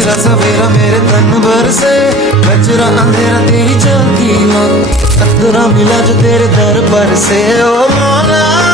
कचरा सवेरा मेरे तन भर से, कचरा अंधेरा तेरी चलती हो, कतरा मिला जो तेरे दर पर से। ओ मौला